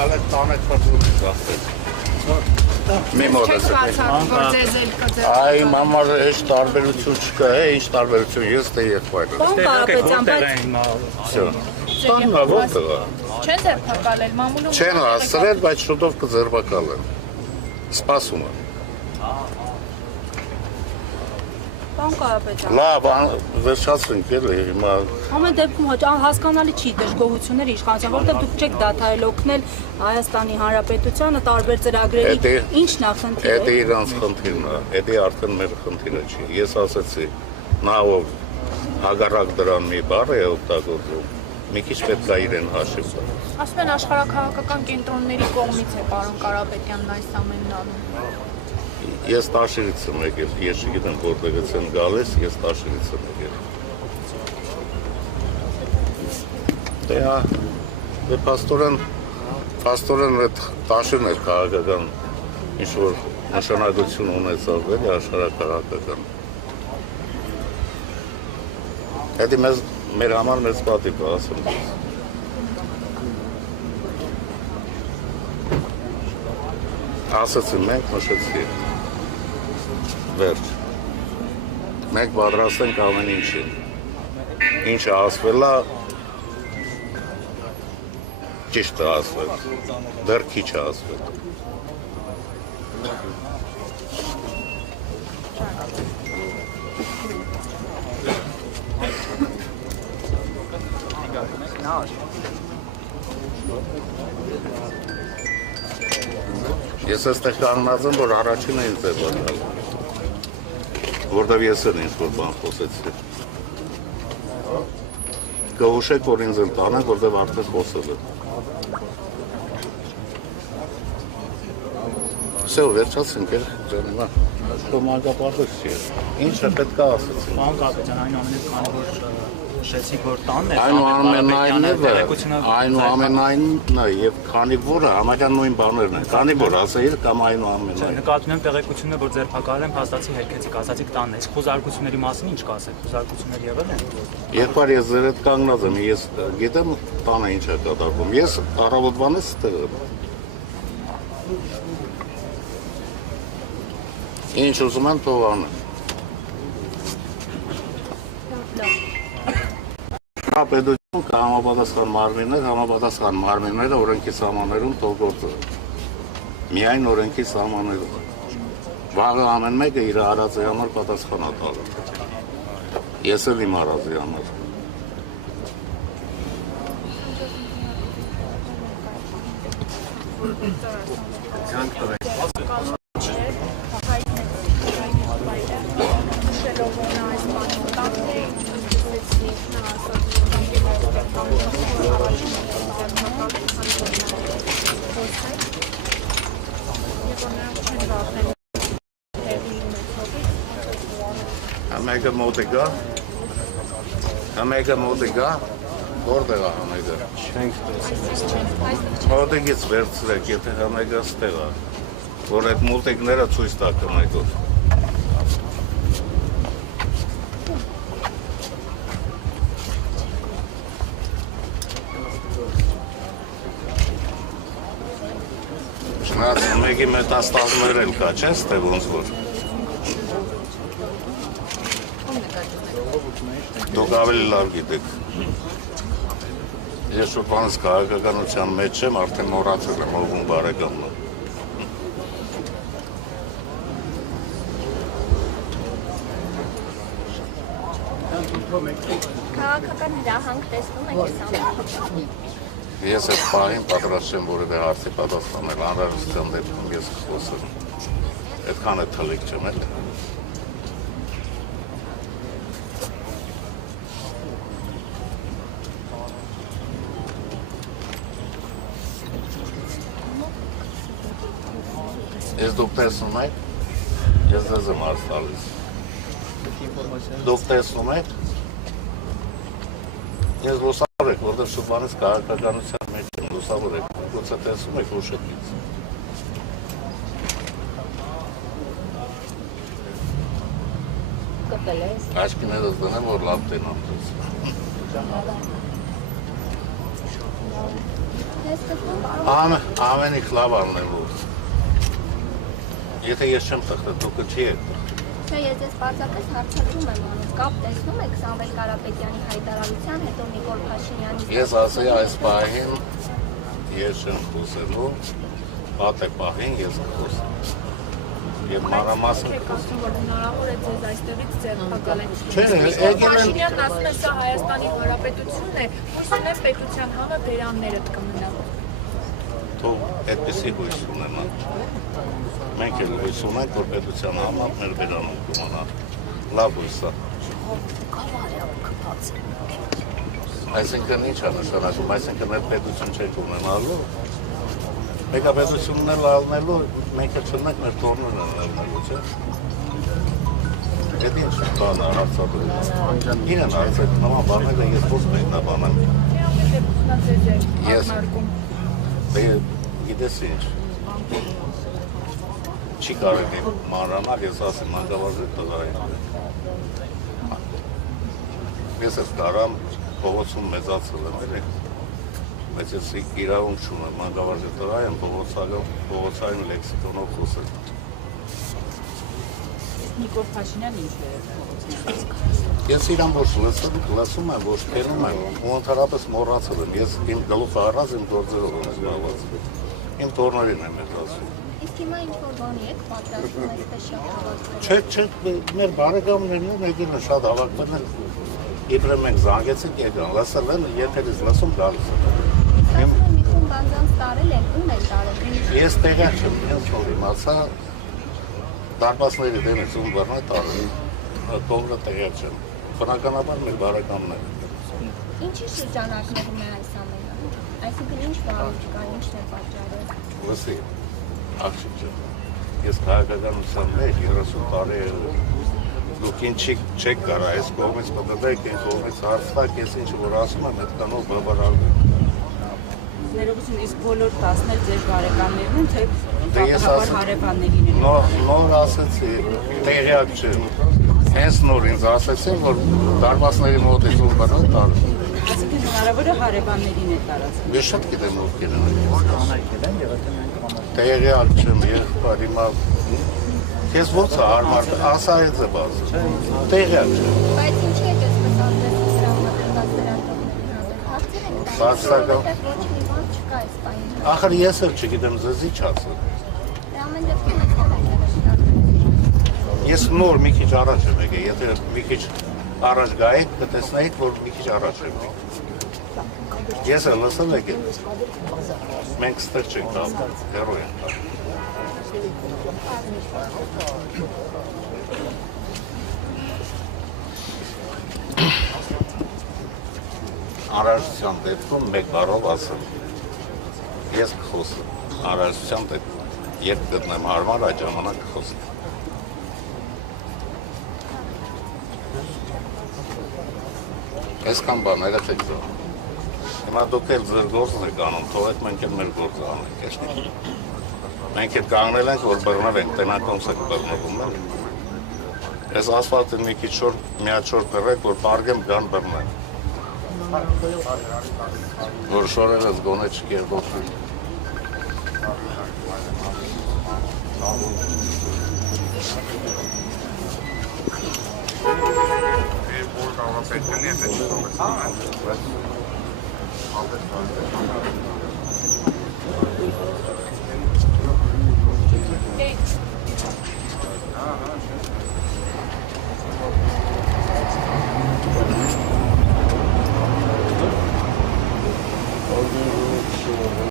գալեք տանեք ֆրդուց ասել։ Մի մոդես։ Այ մամար էս տարբերություն չկա, ինչ տարբերություն ես թե եղբայրը։ Պարոն Կարապետյան, բայց Ստանա որտեղ է։ չեն ձերբակալել, մամուլում Չեն հասցրել, բայց շուտով կձերբակալեն։ Սպասում եմ։ Պարոն Կարապետյան։ Լավ, վերջացրինք էլի հիմա։ Ամեն դեպքում հասկանալի չի դժգոհություններ իշխանության, որտեղ դուք չեք դադարել օգնել Հայաստանի Հանրապետությանը տարբեր ծրագրերի, ի՞նչն է խնդիրը։ Դա իրանց խնդիրն է, դա արդեն մեր խնդիրը չի։ Ես ասացի, նա ով հագարակ դրան մի բառ է օգտագործում, մի քիչ պետք է իրեն հաշիվ տա։ Ասում են աշխարհաքաղաքական կենտրոնների կողմից է պարոն Կարապետյանն այս ամենն անում։ Ես Տաշիրից եմ եկել, ես չգիտեմ որտեղից եմ գալիս, ես Տաշիրից եմ եկել։ Դե փաստորեն այդ Տաշիրն էր քաղաքական ինչ-որ նշանակություն ունեցավ էլի աշխարհաքաղաքական։ Դա մեր համար մեծ պատիվ է ասեմ։ Ասացին մենք նշեցի։ Վերջ։ Մենք պատրաստ ենք ամեն ինչին։ Ինչը ասվել է, ճիշտ է ասվել։ Դեռ քիչ է ասվել։ Ես այստեղ կանգնած եմ, որ առաջինը ինձ է բացալ, որտև ես էլ ինչ-որ բան խոսեցի։ Կհուշեք, որ ինձ էլ տանեն, որտև արդեն խոսել եմ։ Վսեո, վերջացինք էր, ջանիմա, մանկապարտեզ չի էր։ Ինչը պետք է ասեցին։ Պարոն Կարապետյան, այնուամենայնիվ քանի որ շեցիք, որ տանն է, այնուամենայնիվ եւ քանի որը համարյա նույն բաներն են, քանի որ ասեիր կամ այնուամենայնիվ։ Նկատում եմ տեղեկությունը, որ ձերբակալել են, փաստացի հերքեցիք, ասացիք տանն է։ Իսկ խոզարկությունների մասին ինչ կասեք։ Խոզարկություններ եղել են։ Երբ ես ձեր հետ կանգնած եմ, ես գիտեմ տանը ինչ է կատարվում։ Ես առավոտվանից ստեղ եմ։ Ինչ ուզում եմ թող անեմ։ Պետություն կա համապատասխան մարմինները օրենքի սահմաններում թող գործեն։ Միայն օրենքի սահմաններում։ Վաղը ամեն մեկը իր արածի համար պատասխան է տալու։ Ես էլ իմ արածի համար։ Համեգը մոտիկա, որտեղ է համեգը։ Մոտիկից վերցրեք, եթե համեգը ստեղ է, որ այդ մուլտիկները ցույց տա կնեկով։ Շնացում մեկի մետաստազներ էլ կա, չես թե ոնց որ։ Դուք ավելի լավ գիտեք։ Ես շուտվանս քաղաքականության մեջ եմ, արդեն մոռացել եմ, ով ում բարեկամն է։ Քաղաքական հրահանգ տեսնում եք այս ամենը։ Ես այդ պահին պատրաստ չեմ որևէ հարցի պատասխանել, անհրաժեշտության դեպքում ես կխոսեմ։ Այդքան է թլիկ չեմ էլ։ Ես դուք տեսնում եք, ես ձեզ եմ հարց տալիս։ Դուք տեսնում եք, ես լուսավոր եք, որտեղ շուտվանից քաղաքականության մեջ եմ, լուսավոր եք, գուցե տեսնում եք ուշքից։ Կտել ես։ Աչքիներս դնեմ, որ լավ տենամ ձեզ։ Ես սկզբում կարող Ամենի լավ անելու։ Եթե ես չեմ տխրել, դուք չի եք։ Չէ, ես ես պարզապես հարցակում եմ անում, կապ տեսնում եք Սամվել Կարապետյանի հայտարարության հետո Նիկոլ Փաշինյանի։ Ես ասեի այս պահին ես չեմ խոսելու, պատե պահին ես կխոսեմ։ Եվ մանրամասն ասում որ հնարավոր է ձեզ այստեղից ձերբակալեն։ Չէ, եկել են Փաշինյանն ասում է սա Հայաստանի Հանրապետությունն է, հույս ունեմ պետության համը բերաններդ կմնա։ թող այդպեսի հույս ունենան։ Մենք էլ հույս ունենք, որ պետության համը մեր բերանում կմնա։ Լավ հույս է։ Այսինքն ինչ է նշանակում, այսինքն այդ պետություն չենք ունենալու։ Մեգապետությունն էլ ալնելու, մենք էլ չունենք մեր տորներն ալնելու, չէ՞։ Այդ ինչ բան է հարցադրում։ Իրեն հարցեք, նման բաները ես ո՞ց մեկնաբանեմ։ Ես գիտես ինչ։ Չի կարելի մանրանալ, ես ասեմ, մանկավարժի տղա եմ։ Ես ես կարամ փողոցում մեծացել եմ, էլի։ Բայց ես իրավունք չունեմ, մանկավարժի տղա եմ, փողոցային լեքսիկոնով խոսել։ Նիկոլ Փաշինյանը ինչ է փողոցում։ Ես իրան ոչ լսում եմ, ոչ տենում եմ, ու ընդհանրապես մոռացել եմ, ես իմ գլուխը առած իմ գործերով եմ զբաղված։ Իմ տորներին եմ այդ ասում։ Իսկ հիմա ինչ-որ բանի եք պատրաստում այստեղ շատ հավաքվել։ Չէ, մեր բարեկամներն են եկել են շատ հավաքվել են, իբրև մենք զանգեցինք եկան, լսել են, եթերից լսում գալիս են։ Ասում եմ մի խումբ անձանց տարել են, ում են տարել։ Ես տեղյակ չեմ, ինձ որ իմացա, դարպասների դեմից ում բռնա տարել, կոնկրետ տեղյակ չեմ, բնականաբար մեր բարեկամներ են։ Ինչի շրջանակներում է այս ամենը։ Այսինքն ինչ բառը կա, ինչն է պատճառը։ Լսի, աղջիկ ջան, ես քաղաքականության մեջ 30 տարի դուք ինչ չեք կարա, այս կողմից կդրեք, այն կողմից հարցնակ, ես ինչ որ ասում եմ, այդքանով բավարարվում։ Ներողություն, իսկ բոլոր 10-ներ ձեր բարեկամներն են, թե ես պատահաբար հարևաններին են։ Նոր ասեցի, տեղյակ չեմ, հենց նոր ինձ ասեցին, որ դարպասների մոտից ում բռնա տարել։ Այսինքն հնարավոր է հարևաններին է տարածվում։ Ես շատ գիտեմ ովքեր են։ Տեղյակ չեմ, եղբայր, հիմա քեզ ո՞նց է հարմար, ասա այդ է բազ։ Տեղյակ չեմ։ Բայց ինչի եք այսպես անդրեսի սրա մտածած վերարտողների հարցեր եք Բացական։ ոչ մի բան չկա այս պահին։ Ախր ես էլ չգիտեմ ձեզ ինչ ասել։ Դրա ամեն դեպքում եք Ես նոր մի քիչ առաջ եմ եկել, եթե մի քիչ առաջ գայեք, կտեսնեիք, որ մի քիչ առաջ եմ եկել։ Ես էլ լսել եք այդ։ Մենք ստեղ չենք տալ, հերո ենք տալ։ Անհրաժեշտության դեպքում մեկ բառով ասեմ, ես կխոսեմ, անհրաժեշտության դեպքում, երբ գտնեմ հարմար, այդ ժամանակ կխոսեմ։ Այսքան բաները չեք զորում։ Հիմա դուք էլ ձեր գործն եք անում, թողեք մենք էլ մեր գործը անենք։ Մենք էլ կանգնել ենք, որ բռնվենք, տենակոնց եք բռնվում էլ։ Ես ասфальտը մի քիչ շոր, մի հատ շոր կռեք, որ պարգեմ գան բռնեն։ Որ շորել ես գոնե չկերդոքվի։ Պետք է նետը չտողեցնում, բայց